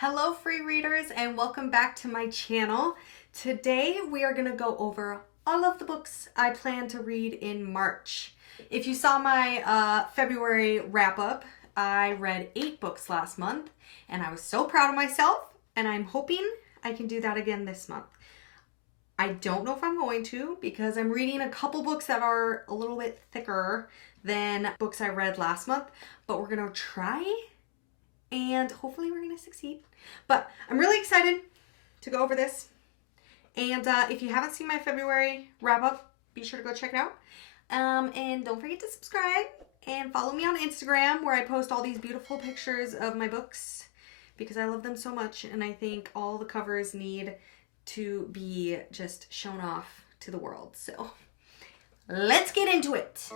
Hello free readers and welcome back to my channel. Today we are going to go over all of the books I plan to read in March. If you saw my February wrap up, I read 8 books last month and I was so proud of myself and I'm hoping I can do that again this month. I don't know if I'm going to because I'm reading a couple books that are a little bit thicker than books I read last month, but we're going to try and hopefully we're going to succeed. But I'm really excited to go over this. And if you haven't seen my February wrap up, be sure to go check it out. And don't forget to subscribe and follow me on Instagram where I post all these beautiful pictures of my books because I love them so much and I think all the covers need to be just shown off to the world. So let's get into it.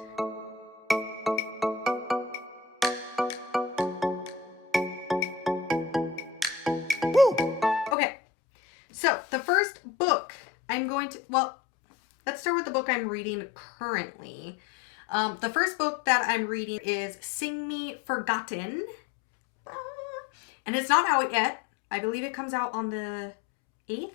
Okay, so the first book I'm going to, let's start with the book I'm reading currently. The first book that I'm reading is Sing Me Forgotten. And it's not out yet. I believe it comes out on the 8th.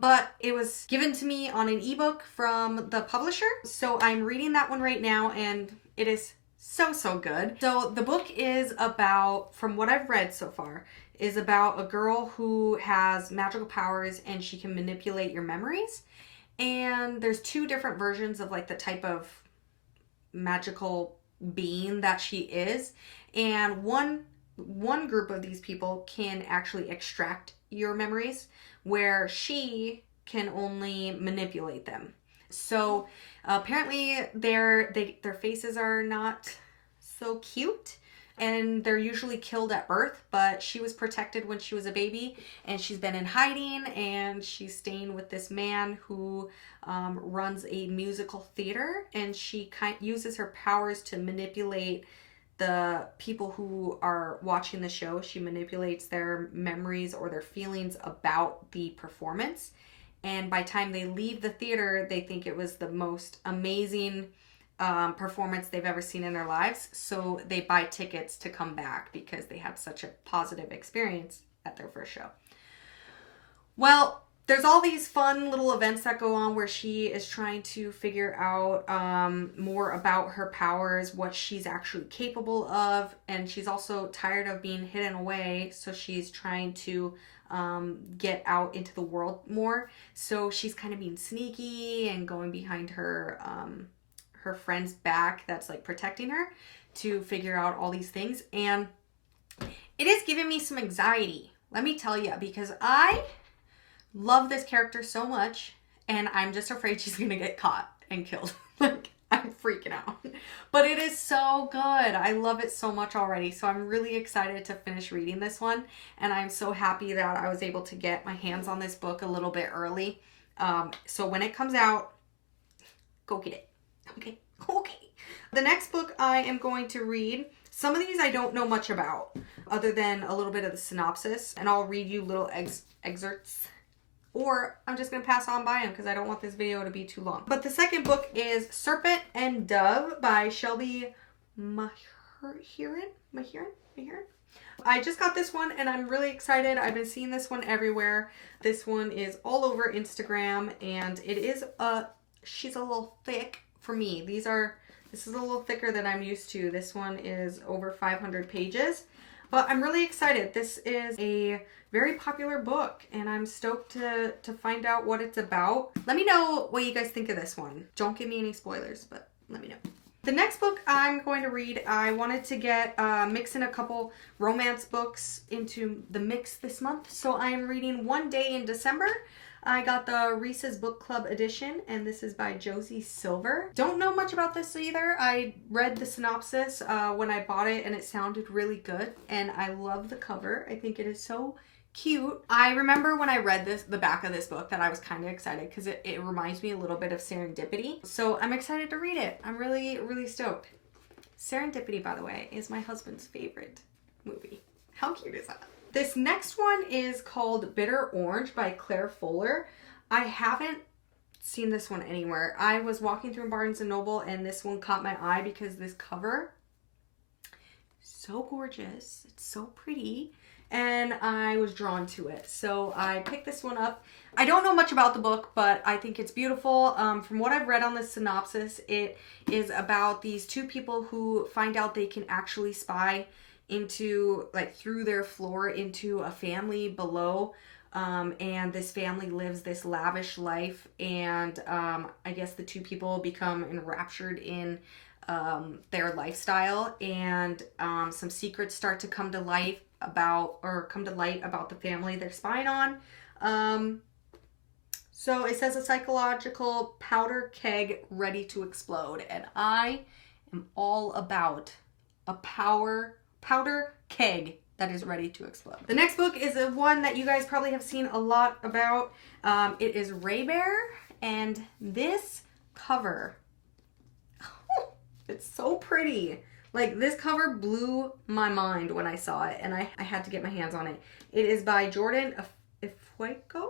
But it was given to me on an ebook from the publisher. So I'm reading that one right now and it is so good. So the book is about, from what I've read so far, is about a girl who has magical powers and she can manipulate your memories. And there's 2 different versions of like the type of magical being that she is. And one group of these people can actually extract your memories where she can only manipulate them. So apparently their faces are not so cute and they're usually killed at birth, but she was protected when she was a baby and she's been in hiding and she's staying with this man who runs a musical theater, and she uses her powers to manipulate the people who are watching the show. She manipulates their memories or their feelings about the performance. And by the time they leave the theater, they think it was the most amazing performance they've ever seen in their lives. So they buy tickets to come back because they had such a positive experience at their first show. Well, there's all these fun little events that go on where she is trying to figure out more about her powers, what she's actually capable of, and she's also tired of being hidden away, so she's trying to get out into the world more. So she's kind of being sneaky and going behind her friend's back that's like protecting her to figure out all these things. And it is giving me some anxiety, let me tell you, because I love this character so much and I'm just afraid she's gonna get caught and killed. Like, I'm freaking out. But it is so good. I love it so much already. So I'm really excited to finish reading this one. And I'm so happy that I was able to get my hands on this book a little bit early. So when it comes out, go get it. Okay. The next book I am going to read, some of these I don't know much about other than a little bit of the synopsis. And I'll read you little excerpts. Or I'm just going to pass on by them because I don't want this video to be too long. But the second book is Serpent and Dove by Shelby Mahiran. I just got this one and I'm really excited. I've been seeing this one everywhere. This one is all over Instagram and it is she's a little thick for me. This is a little thicker than I'm used to. This one is over 500 pages. But I'm really excited. This is a very popular book and I'm stoked to find out what it's about. Let me know what you guys think of this one. Don't give me any spoilers, but let me know. The next book I'm going to read, I wanted to get mix in a couple romance books into the mix this month. So I am reading One Day in December. I got the Reese's Book Club edition, and this is by Josie Silver. Don't know much about this either. I read the synopsis when I bought it, and it sounded really good, and I love the cover. I think it is so cute. I remember when I read the back of this book that I was kind of excited because it reminds me a little bit of Serendipity. So I'm excited to read it. I'm really stoked. Serendipity, by the way, is my husband's favorite movie. How cute is that? This next one is called Bitter Orange by Claire Fuller. I haven't seen this one anywhere. I was walking through Barnes & Noble and this one caught my eye because this cover so gorgeous. It's so pretty. And I was drawn to it. So I picked this one up. I don't know much about the book, but I think it's beautiful. From what I've read on the synopsis, it is about these two people who find out they can actually spy into, like, through their floor into a family below. And this family lives this lavish life. And I guess the two people become enraptured in their lifestyle. And some secrets start to come to light about the family they're spying on. So it says a psychological powder keg ready to explode, and I am all about a powder keg that is ready to explode. The next book is a one that you guys probably have seen a lot about. It is Ray Bear, and this cover, it's so pretty. Like, this cover blew my mind when I saw it, and I had to get my hands on it. It is by Jordan Ifueko?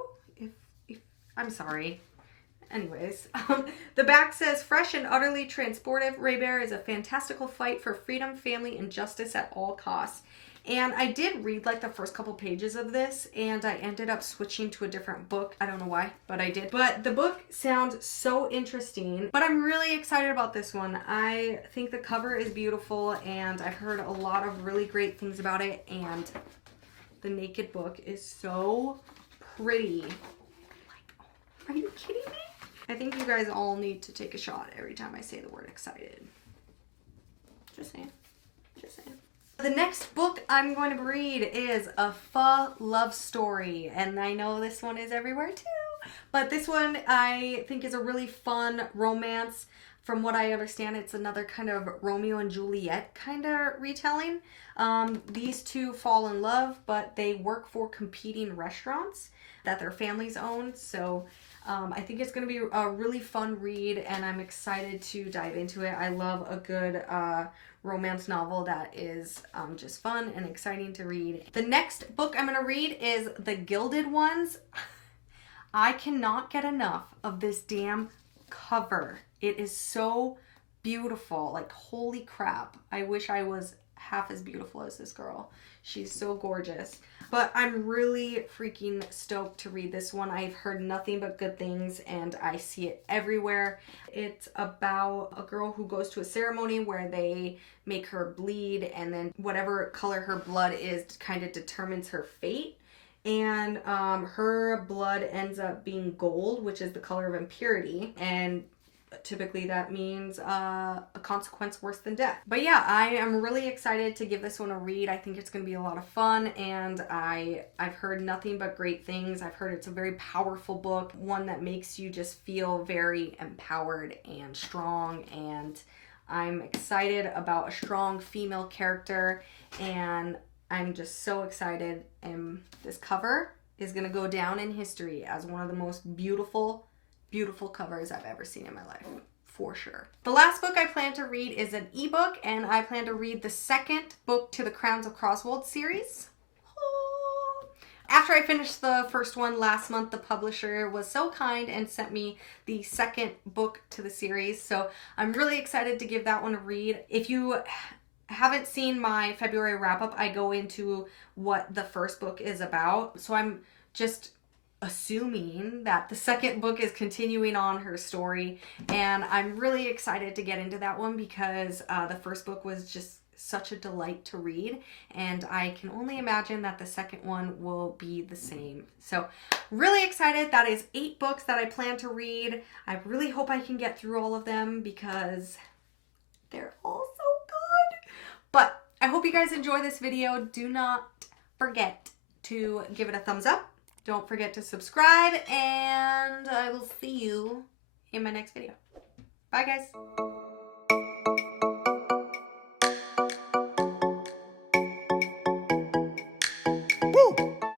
I'm sorry. Anyways, the back says, fresh and utterly transportive, Ray Bear is a fantastical fight for freedom, family, and justice at all costs. And I did read like the first couple pages of this, and I ended up switching to a different book. I don't know why, but I did. But the book sounds so interesting, but I'm really excited about this one. I think the cover is beautiful, and I've heard a lot of really great things about it, and the naked book is so pretty. Are you kidding me? I think you guys all need to take a shot every time I say the word excited. Just saying. Just saying. The next book I'm going to read is a pho love story. And I know this one is everywhere too. But this one I think is a really fun romance. From what I understand, it's another kind of Romeo and Juliet kind of retelling. These two fall in love, but they work for competing restaurants that their families own. So I think it's going to be a really fun read, and I'm excited to dive into it. I love a good romance novel that is just fun and exciting to read. The next book I'm going to read is The Gilded Ones. I cannot get enough of this damn cover. It is so beautiful. Like, holy crap. I wish I was half as beautiful as this girl. She's so gorgeous. But I'm really freaking stoked to read this one. I've heard nothing but good things, and I see it everywhere. It's about a girl who goes to a ceremony where they make her bleed, and then whatever color her blood is kind of determines her fate. And her blood ends up being gold, which is the color of impurity, and typically that means a consequence worse than death. But yeah, I am really excited to give this one a read. I think it's going to be a lot of fun, and I've heard nothing but great things. I've heard it's a very powerful book, one that makes you just feel very empowered and strong, and I'm excited about a strong female character, and I'm just so excited. And this cover is going to go down in history as one of the most beautiful covers I've ever seen in my life, for sure. The last book I plan to read is an ebook, and I plan to read the second book to the Crowns of Croswald series. After I finished the first one last month, the publisher was so kind and sent me the second book to the series, so I'm really excited to give that one a read. If you haven't seen my February wrap-up, I go into what the first book is about, so I'm just assuming that the second book is continuing on her story, and I'm really excited to get into that one because the first book was just such a delight to read, and I can only imagine that the second one will be the same. So really excited. That is 8 books that I plan to read. I really hope I can get through all of them because they're all so good. But I hope you guys enjoy this video. Do not forget to give it a thumbs up. Don't forget to subscribe, and I will see you in my next video. Bye, guys.